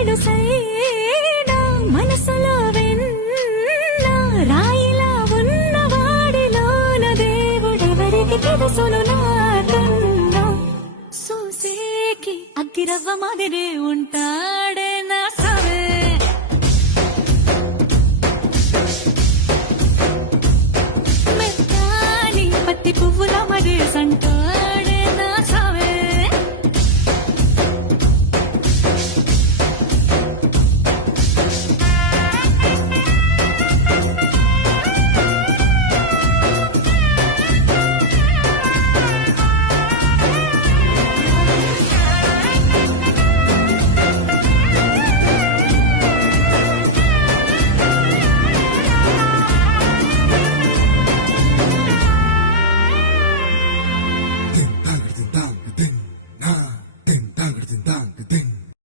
తెలుసైనా మనసులో వెన్న రాయిలా ఉన్నవాడిలోన దేవుడెవరికి తెలుసును నాకన్నా చూసేకి అగ్గిరవ్వ మాదిరే ఉంటా